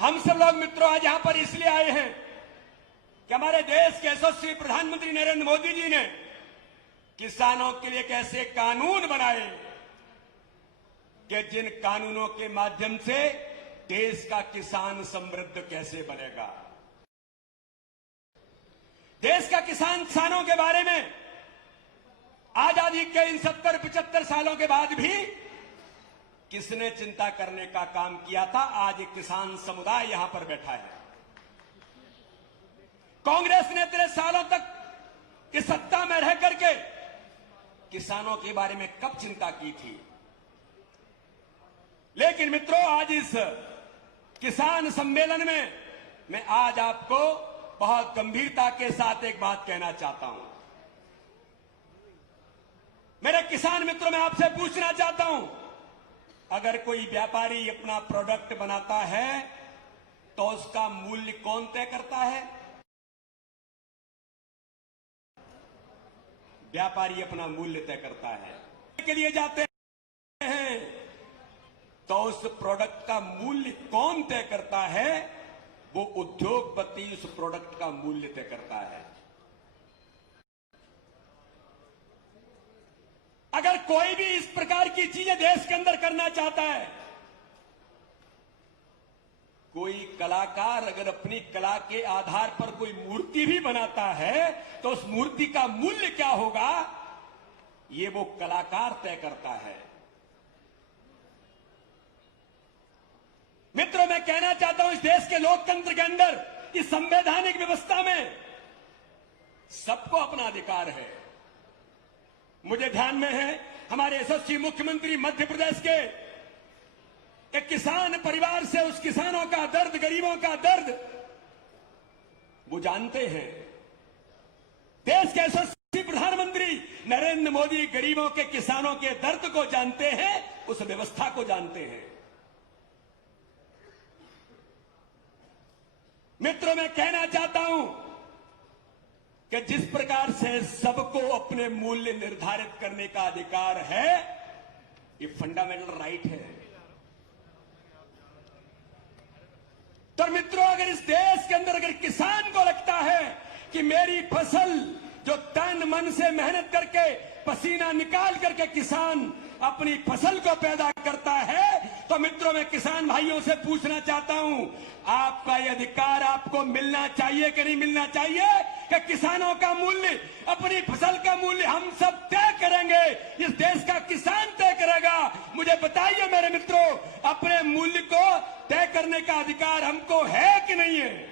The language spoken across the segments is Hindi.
हम सब लोग मित्रों आज यहां पर इसलिए आए हैं कि हमारे देश के यशस्वी प्रधानमंत्री नरेंद्र मोदी जी ने किसानों के लिए कैसे कानून बनाए कि जिन कानूनों के माध्यम से देश का किसान समृद्ध कैसे बनेगा। देश का किसानों के बारे में आजादी के इन 70-75 सालों के बाद भी किसने चिंता करने का काम किया था? आज एक किसान समुदाय यहां पर बैठा है। कांग्रेस ने इतने सालों तक इस सत्ता में रह करके किसानों के बारे में कब चिंता की थी? लेकिन मित्रों, आज इस किसान सम्मेलन में मैं आज आपको बहुत गंभीरता के साथ एक बात कहना चाहता हूं। मेरे किसान मित्रों, मैं आपसे पूछना चाहता हूं, अगर कोई व्यापारी अपना प्रोडक्ट बनाता है तो उसका मूल्य कौन तय करता है? व्यापारी अपना मूल्य तय करता है। के लिए जाते हैं तो उस प्रोडक्ट का मूल्य कौन तय करता है? वो उद्योगपति उस प्रोडक्ट का मूल्य तय करता है। अगर कोई भी इस प्रकार की चीजें देश के अंदर करना चाहता है, कोई कलाकार अगर अपनी कला के आधार पर कोई मूर्ति भी बनाता है तो उस मूर्ति का मूल्य क्या होगा, ये वो कलाकार तय करता है। मित्रों, मैं कहना चाहता हूं, इस देश के लोकतंत्र के अंदर, इस संवैधानिक व्यवस्था में सबको अपना अधिकार है। मुझे ध्यान में है, हमारे यशस्वी मुख्यमंत्री मध्य प्रदेश के एक किसान परिवार से उस किसानों का दर्द, गरीबों का दर्द वो जानते हैं। देश के यशस्वी प्रधानमंत्री नरेंद्र मोदी गरीबों के, किसानों के दर्द को जानते हैं, उस व्यवस्था को जानते हैं। मित्रों, मैं कहना चाहता हूं कि जिस प्रकार से सबको अपने मूल्य निर्धारित करने का अधिकार है, ये फंडामेंटल राइट है। तो मित्रों, अगर इस देश के अंदर अगर किसान को लगता है कि मेरी फसल जो तन मन से मेहनत करके पसीना निकाल करके किसान अपनी फसल को पैदा करता है, तो मित्रों, मैं किसान भाइयों से पूछना चाहता हूं, आपका ये अधिकार आपको मिलना चाहिए कि नहीं मिलना चाहिए कि किसानों का मूल्य, अपनी फसल का मूल्य हम सब तय करेंगे, इस देश का किसान तय करेगा? मुझे बताइए मेरे मित्रों, अपने मूल्य को तय करने का अधिकार हमको है कि नहीं है?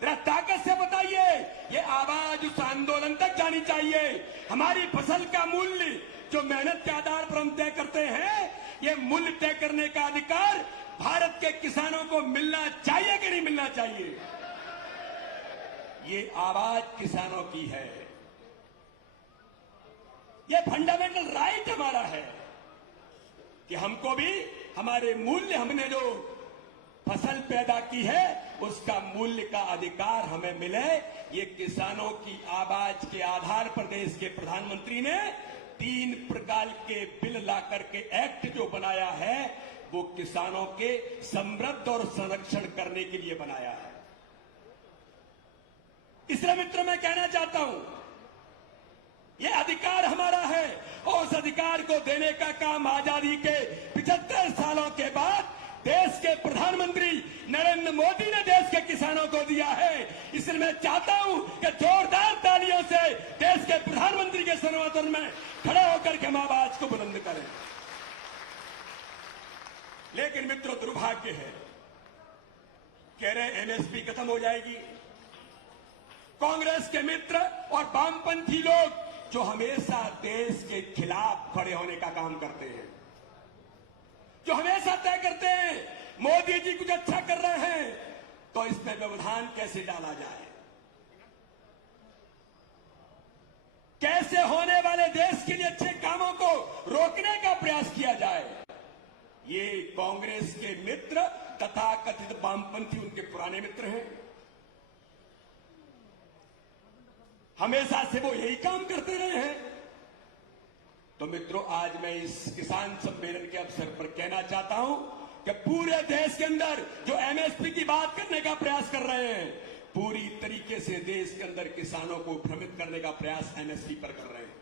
जरा ताकत से बताइए। ये आवाज उस आंदोलन तक जानी चाहिए। हमारी फसल का मूल्य जो मेहनत के आधार पर हम तय करते हैं, ये मूल्य तय करने का अधिकार भारत के किसानों को मिलना चाहिए कि नहीं मिलना चाहिए? ये आवाज किसानों की है। ये फंडामेंटल राइट हमारा है कि हमको भी हमारे मूल्य, हमने जो फसल पैदा की है उसका मूल्य का अधिकार हमें मिले। ये किसानों की आवाज के आधार पर देश के प्रधानमंत्री ने 3 प्रकार के बिल ला करके एक्ट जो बनाया है, वो किसानों के समृद्ध और संरक्षण करने के लिए बनाया है। इसलिए मित्रों, मैं कहना चाहता हूं, ये अधिकार हमारा है और उस अधिकार को देने का काम आजादी के 75 सालों के बाद देश के प्रधानमंत्री नरेंद्र मोदी ने देश के किसानों को दिया है। इसलिए मैं चाहता हूं कि जोरदार तालियों से देश के प्रधानमंत्री के समर्थन में खड़े होकर के हम आवाज को बुलंद करें। लेकिन मित्रों, दुर्भाग्य है, कह रहे एमएसपी खत्म हो जाएगी। कांग्रेस के मित्र और वामपंथी लोग जो हमेशा देश के खिलाफ खड़े होने का काम करते हैं, जो हमेशा तय करते हैं मोदी जी कुछ अच्छा कर रहे हैं तो इसमें व्यवधान कैसे डाला जाए, कैसे होने वाले देश के लिए अच्छे कामों को रोकने का प्रयास किया जाए, ये कांग्रेस के मित्र तथा कथित वामपंथी उनके पुराने मित्र हैं। हमेशा से वो यही काम करते रहे हैं। तो मित्रों, आज मैं इस किसान सम्मेलन के अवसर पर कहना चाहता हूं कि पूरे देश के अंदर जो एमएसपी की बात करने का प्रयास कर रहे हैं, पूरी तरीके से देश के अंदर किसानों को भ्रमित करने का प्रयास एमएसपी पर कर रहे हैं।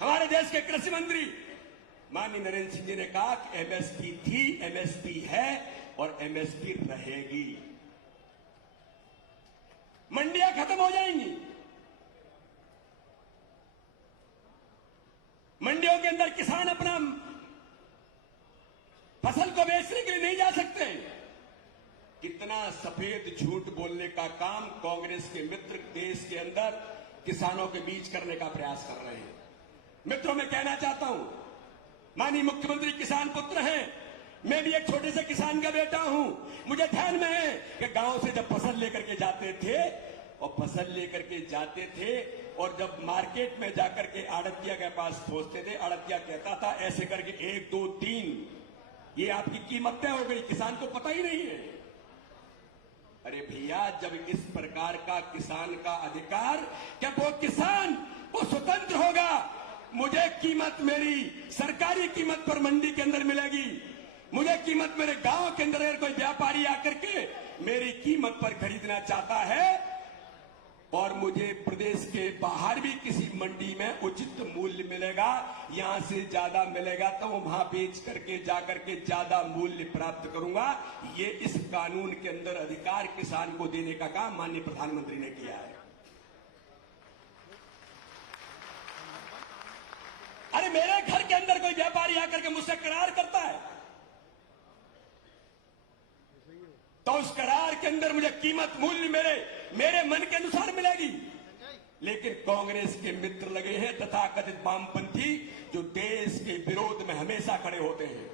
हमारे देश के कृषि मंत्री माननीय नरेंद्र सिंह जी ने कहा कि एमएसपी थी, एमएसपी है और एमएसपी रहेगी। मंडियां खत्म हो जाएंगी, मंडियों के अंदर किसान अपना फसल को बेचने के लिए नहीं जा सकते। कितना सफेद झूठ बोलने का काम कांग्रेस के मित्र देश के अंदर किसानों के बीच करने का प्रयास कर रहे हैं। मित्रों, मैं कहना चाहता हूं, माननीय मुख्यमंत्री किसान पुत्र हैं, मैं भी एक छोटे से किसान का बेटा हूं। मुझे ध्यान में है कि गांव से जब फसल लेकर के जाते थे और जब मार्केट में जाकर के आड़तिया के पास पहुंचते थे, आड़तिया कहता था ऐसे करके 1 2 3 ये आपकी कीमत तय हो गई, किसान को पता ही नहीं है। अरे भैया, जब इस प्रकार का किसान का अधिकार, क्या वो किसान वो स्वतंत्र होगा, मुझे कीमत मेरी सरकारी कीमत पर मंडी के अंदर मिलेगी, मुझे कीमत मेरे गांव के अंदर अगर कोई व्यापारी आकर के मेरी कीमत पर खरीदना चाहता है और मुझे प्रदेश के बाहर भी किसी मंडी में उचित मूल्य मिलेगा, यहां से ज्यादा मिलेगा तो वहां बेच करके जाकर के ज्यादा मूल्य प्राप्त करूंगा। ये इस कानून के अंदर अधिकार किसान को देने का काम माननीय प्रधानमंत्री ने किया है। अरे मेरे घर के अंदर कोई व्यापारी आकर के मुझसे करार करता है तो उस करार के अंदर मुझे कीमत मूल्य मेरे मन के अनुसार मिलेगी। लेकिन कांग्रेस के मित्र लगे हैं तथाकथित वामपंथी, जो देश के विरोध में हमेशा खड़े होते हैं।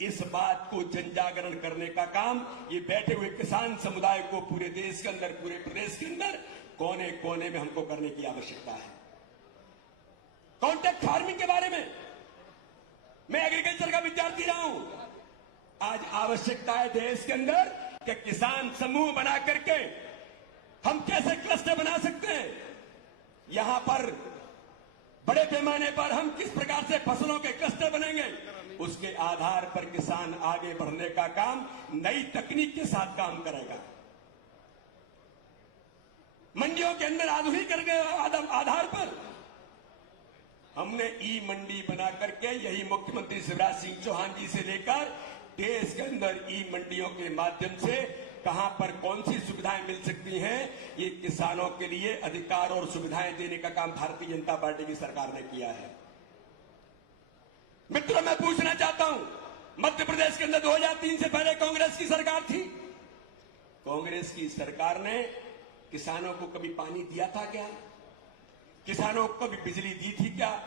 इस बात को जनजागरण करने का काम ये बैठे हुए किसान समुदाय को पूरे देश के अंदर, पूरे प्रदेश के अंदर कोने कोने में हमको करने की आवश्यकता है। कॉन्ट्रैक्ट फार्मिंग के बारे में मैं एग्रीकल्चर का विद्यार्थी रहा हूं। आज आवश्यकता है देश के अंदर कि किसान समूह बना करके हम कैसे क्लस्टर बना सकते हैं, यहां पर बड़े पैमाने पर हम किस प्रकार से फसलों के क्लस्टर बनेंगे, उसके आधार पर किसान आगे बढ़ने का काम नई तकनीक के साथ काम करेगा। मंडियों के अंदर आधुनिक आधार पर हमने ई मंडी बना करके, यही मुख्यमंत्री शिवराज सिंह चौहान जी से लेकर देश के अंदर ई मंडियों के माध्यम से कहां पर कौन सी सुविधाएं मिल सकती हैं, ये किसानों के लिए अधिकार और सुविधाएं देने का काम भारतीय जनता पार्टी की सरकार ने किया है। मित्रों, मैं पूछना चाहता हूं, मध्य प्रदेश के अंदर 2003 से पहले कांग्रेस की सरकार थी। कांग्रेस की सरकार ने किसानों को कभी पानी दिया था क्या? किसानों को कभी बिजली दी थी क्या?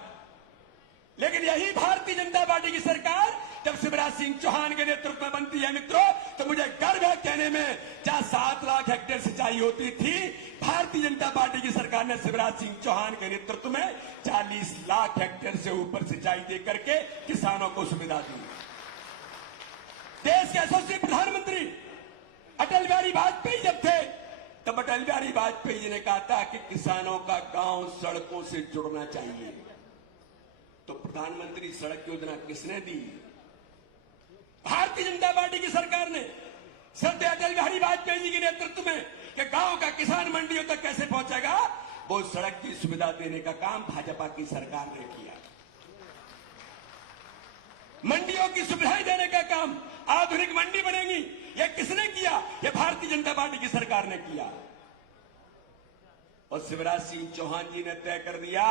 लेकिन यही भारतीय जनता पार्टी की सरकार जब शिवराज सिंह चौहान के नेतृत्व में बनती है मित्रों, तो मुझे गर्व है कहने में, जहां 7 लाख हेक्टेयर सिंचाई होती थी, भारतीय जनता पार्टी की सरकार ने शिवराज सिंह चौहान के नेतृत्व में 40 लाख हेक्टेयर से ऊपर सिंचाई दे करके किसानों को सुविधा दी। देश के यशस्वी प्रधानमंत्री अटल बिहारी वाजपेयी जब थे, तब अटल बिहारी वाजपेयी जी ने कहा था कि किसानों का गांव सड़कों से जुड़ना चाहिए। तो प्रधानमंत्री सड़क योजना किसने दी? भारतीय जनता पार्टी की सरकार ने, श्रद्धेय अटल बिहारी वाजपेयी जी के नेतृत्व में, कि गांव का किसान मंडियों तक कैसे पहुंचेगा, वो सड़क की सुविधा देने का काम भाजपा की सरकार ने किया। मंडियों की सुविधाएं देने का काम, आधुनिक मंडी बनेंगी, यह किसने किया? यह भारतीय जनता पार्टी की सरकार ने किया। और शिवराज सिंह चौहान जी ने तय कर दिया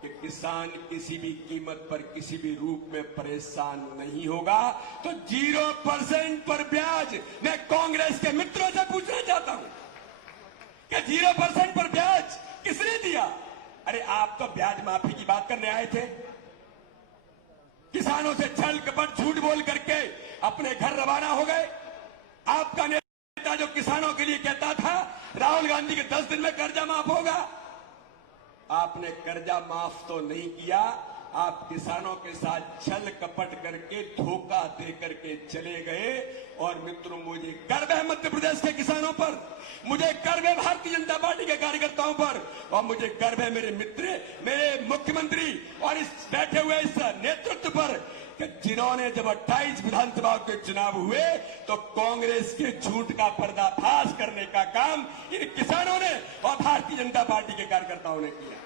कि किसान किसी भी कीमत पर, किसी भी रूप में परेशान नहीं होगा। तो 0% पर ब्याज, मैं कांग्रेस के मित्रों से पूछना चाहता हूं कि 0% पर ब्याज किसने दिया? अरे आप तो ब्याज माफी की बात करने आए थे। किसानों से छल कपट झूठ बोल करके अपने घर रवाना हो गए। आपका नेता जो किसानों के लिए कहता था राहुल गांधी के 10 दिन में कर्जा माफ होगा, आपने कर्जा माफ तो नहीं किया, आप किसानों के साथ छल कपट करके, धोखा दे करके चले गए। और मित्रों, मुझे गर्व है मध्य प्रदेश के किसानों पर, मुझे गर्व है भारतीय जनता पार्टी के कार्यकर्ताओं पर, और मुझे गर्व है मेरे मित्र, मेरे मुख्यमंत्री और इस बैठे हुए इस नेतृत्व पर, कि जिन्होंने जब 28 विधानसभा के चुनाव हुए तो कांग्रेस के झूठ का पर्दाफाश करने का काम इन किसानों ने और भारतीय जनता पार्टी के कार्यकर्ताओं ने किया।